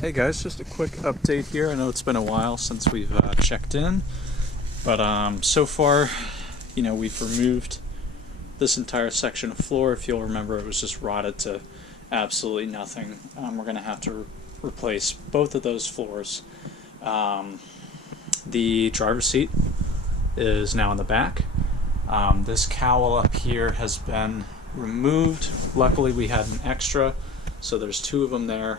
Hey guys, just a quick update here. I know it's been a while since we've checked in, but so far, we've removed this entire section of floor. If you'll remember, it was just rotted to absolutely nothing. We're going to have to replace both of those floors. The driver's seat is now in the back. This cowl up here has been removed. Luckily, we had an extra, so there's two of them there.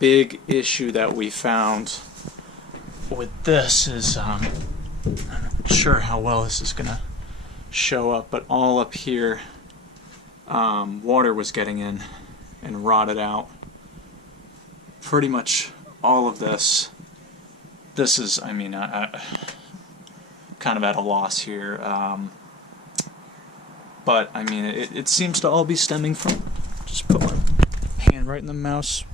Big issue that we found with this is, I'm not sure how well this is going to show up, but all up here, water was getting in and rotted out. Pretty much all of this. This is, kind of at a loss here. But, it seems to all be stemming from, just put my hand right in the mouse.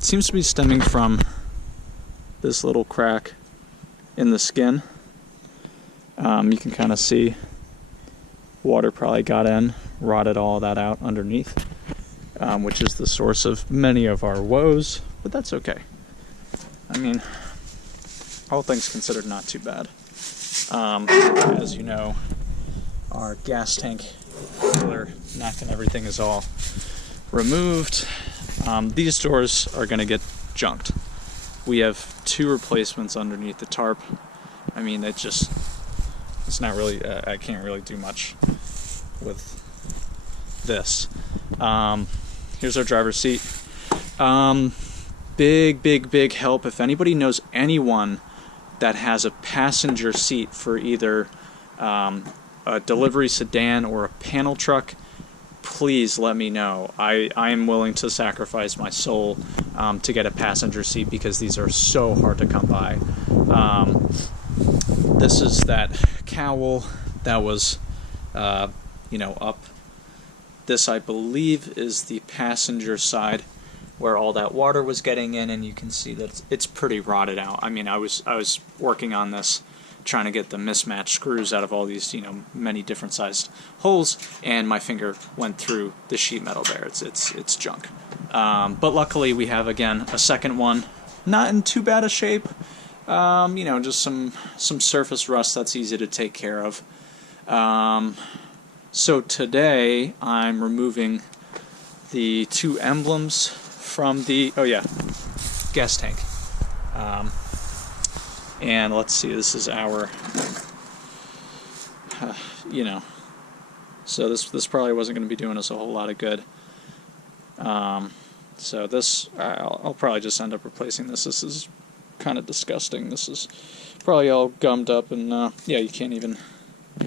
Seems to be stemming from this little crack in the skin. You can kind of see water probably got in, rotted all that out underneath, which is the source of many of our woes, but that's okay. All things considered, not too bad. As you know, our gas tank filler, neck and everything is all removed. These doors are going to get junked. We have two replacements underneath the tarp. It's not really, I can't really do much with this. Here's our driver's seat. Big help. If anybody knows anyone that has a passenger seat for either a delivery sedan or a panel truck, please let me know. I am willing to sacrifice my soul to get a passenger seat because these are so hard to come by. This is that cowl that was, up. This, I believe, is the passenger side where all that water was getting in, and you can see that it's pretty rotted out. I was working on this, trying to get the mismatched screws out of all these, many different sized holes, and my finger went through the sheet metal there. It's junk. But luckily we have, again, a second one, not in too bad a shape. Just some surface rust that's easy to take care of. So today I'm removing the two emblems from the, gas tank. And let's see, this is our, so this probably wasn't going to be doing us a whole lot of good. So this, I'll probably just end up replacing this. This is kind of disgusting. This is probably all gummed up, and you can't even, I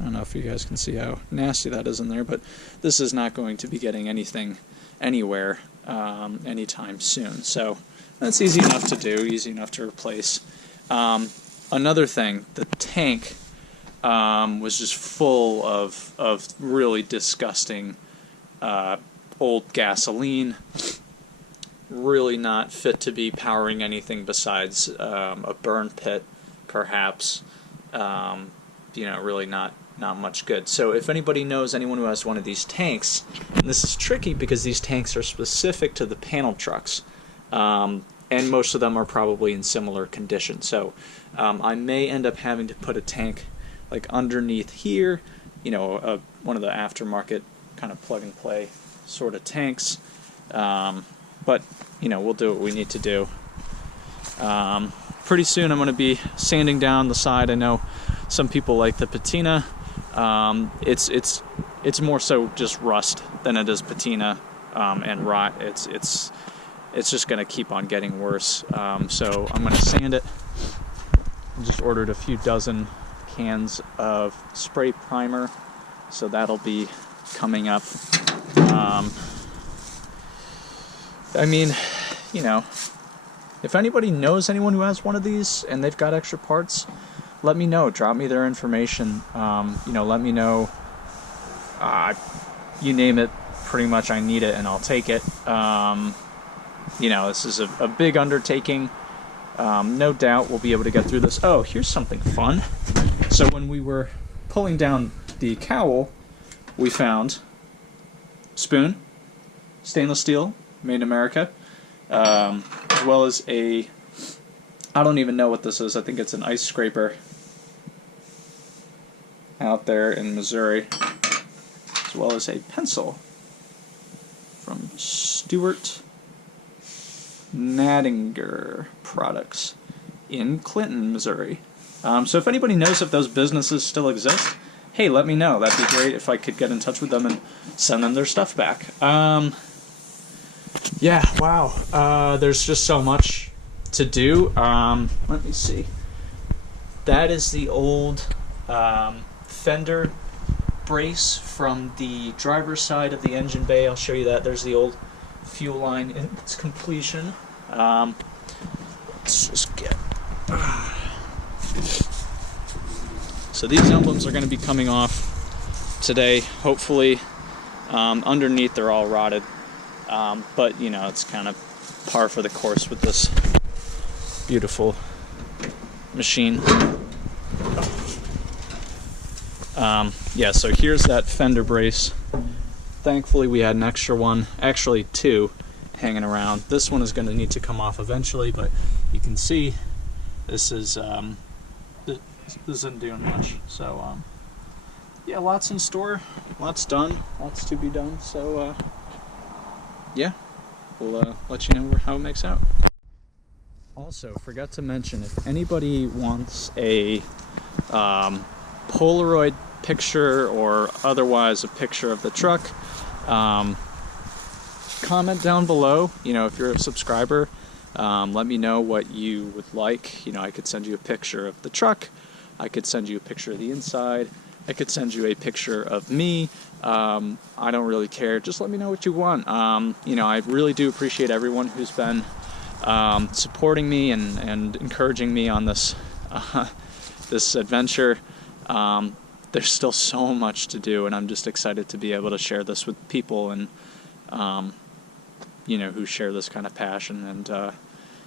don't know if you guys can see how nasty that is in there, but this is not going to be getting anything anywhere anytime soon. So that's easy enough to do, easy enough to replace. Another thing, the tank was just full of really disgusting old gasoline, really not fit to be powering anything besides a burn pit, perhaps. Really not much good. So if anybody knows anyone who has one of these tanks, and this is tricky because these tanks are specific to the panel trucks, and most of them are probably in similar condition. So I may end up having to put a tank like underneath here, one of the aftermarket kind of plug and play sort of tanks. But we'll do what we need to do. Pretty soon I'm going to be sanding down the side. I know some people like the patina. It's more so just rust than it is patina and rot. It's just going to keep on getting worse. So I'm going to sand it. I just ordered a few dozen cans of spray primer, so that'll be coming up. If anybody knows anyone who has one of these and they've got extra parts, let me know. Drop me their information. Let me know. You name it, pretty much I need it and I'll take it. This is a big undertaking. No doubt we'll be able to get through this. Oh, here's something fun. So when we were pulling down the cowl, we found spoon, stainless steel, made in America, as well as a, I don't even know what this is, I think it's an ice scraper out there in Missouri, as well as a pencil from Stuart Nadinger Products in Clinton, Missouri. So if anybody knows if those businesses still exist, hey, let me know. That'd be great if I could get in touch with them and send them their stuff back. Yeah, wow. There's just so much to do. Let me see. That is the old fender brace from the driver's side of the engine bay. I'll show you that. There's the old fuel line in its completion. Let's just get... So these emblems are going to be coming off today, hopefully. Underneath they're all rotted, but you know, it's kind of par for the course with this beautiful machine. Yeah, so here's that fender brace. Thankfully we had an extra one, actually two, hanging around. This one is going to need to come off eventually, but you can see this is this isn't doing much. So yeah, lots in store, lots done, lots to be done. So yeah, we'll let you know how it makes out. Also, forgot to mention, if anybody wants a Polaroid picture or otherwise a picture of the truck, comment down below. You know, if you're a subscriber, let me know what you would like. You know, I could send you a picture of the truck, I could send you a picture of the inside, I could send you a picture of me. I don't really care, just let me know what you want. You know, I really do appreciate everyone who's been supporting me and encouraging me on this this adventure. There's still so much to do, and I'm just excited to be able to share this with people and you know, who share this kind of passion. And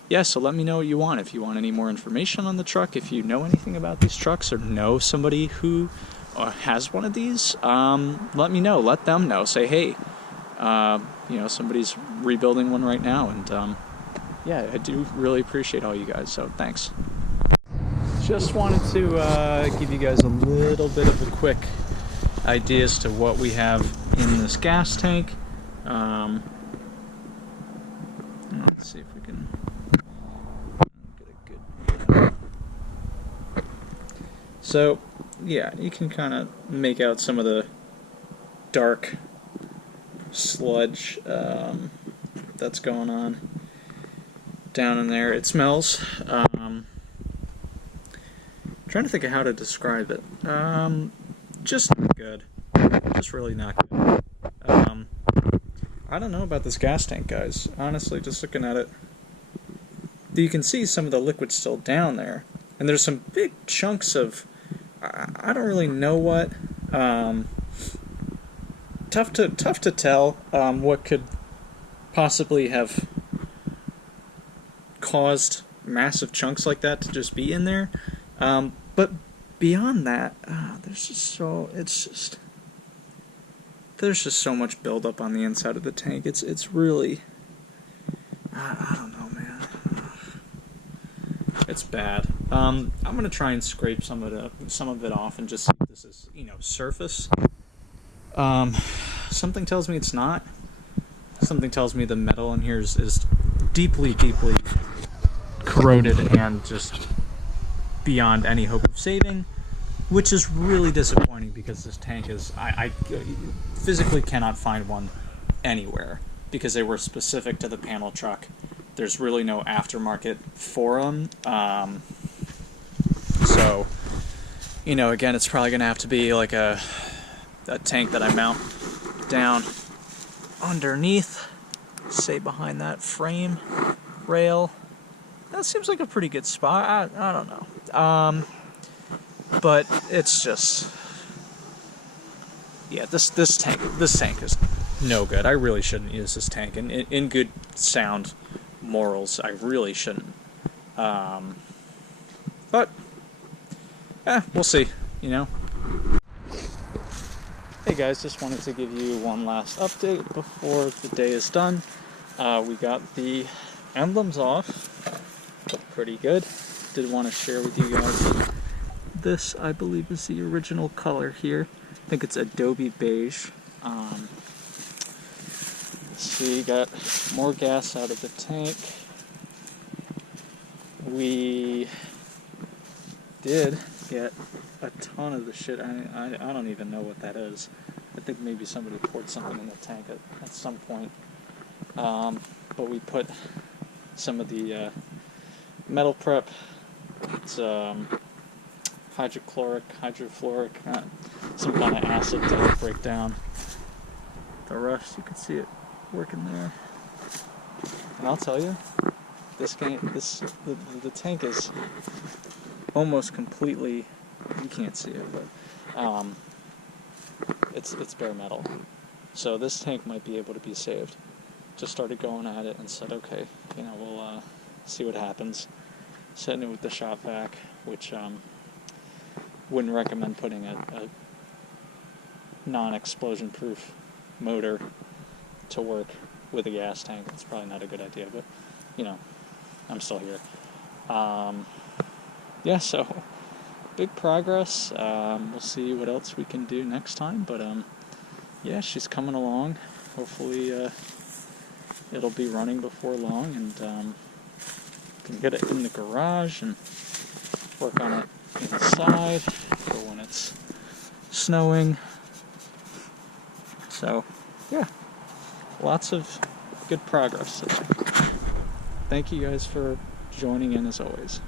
yeah, so let me know what you want. If you want any more information on the truck, if you know anything about these trucks or know somebody who has one of these, let me know. Let them know. Say, hey, you know, somebody's rebuilding one right now, and yeah, I do really appreciate all you guys, so thanks. Just wanted to give you guys a little bit of a quick idea as to what we have in this gas tank. Let's see if we can get a good... So, yeah, you can kind of make out some of the dark sludge that's going on down in there. It smells. Trying to think of how to describe it. Just not good. Just really not good. I don't know about this gas tank, guys. Honestly, just looking at it, you can see some of the liquid still down there, and there's some big chunks of, I don't really know what. Tough to tell what could possibly have caused massive chunks like that to just be in there. But beyond that, there's just so much buildup on the inside of the tank. It's really, I don't know, man. It's bad. I'm gonna try and scrape some of it off and just see if this is, you know, surface. Something tells me it's not. Something tells me the metal in here is deeply corroded and just beyond any hope of saving, which is really disappointing because this tank is, I physically cannot find one anywhere because they were specific to the panel truck. There's really no aftermarket for them. So, you know, again, it's probably going to have to be like a tank that I mount down underneath, say behind that frame rail. That seems like a pretty good spot. I don't know. But it's just, yeah, this tank is no good. I really shouldn't use this tank. And in good sound morals, I really shouldn't. But we'll see, you know. Hey guys, just wanted to give you one last update before the day is done. We got the emblems off. Look pretty good. Did want to share with you guys. This, I believe, is the original color here. I think it's Adobe Beige. Let's see, got more gas out of the tank. We did get a ton of the shit. I don't even know what that is. I think maybe somebody poured something in the tank at some point. But we put some of the metal prep. It's hydrofluoric, some kind of acid to break down the rust. You can see it working there. And I'll tell you, the tank is almost completely, you can't see it, but it's bare metal. So this tank might be able to be saved. Just started going at it and said, okay, we'll see what happens. Setting it with the shop vac, which wouldn't recommend putting a non-explosion proof motor to work with a gas tank. It's probably not a good idea, but I'm still here. Yeah, so big progress. We'll see what else we can do next time, but yeah, she's coming along. Hopefully it'll be running before long, and can get it in the garage and work on it inside for when it's snowing. So yeah, lots of good progress today. Thank you guys for joining in as always.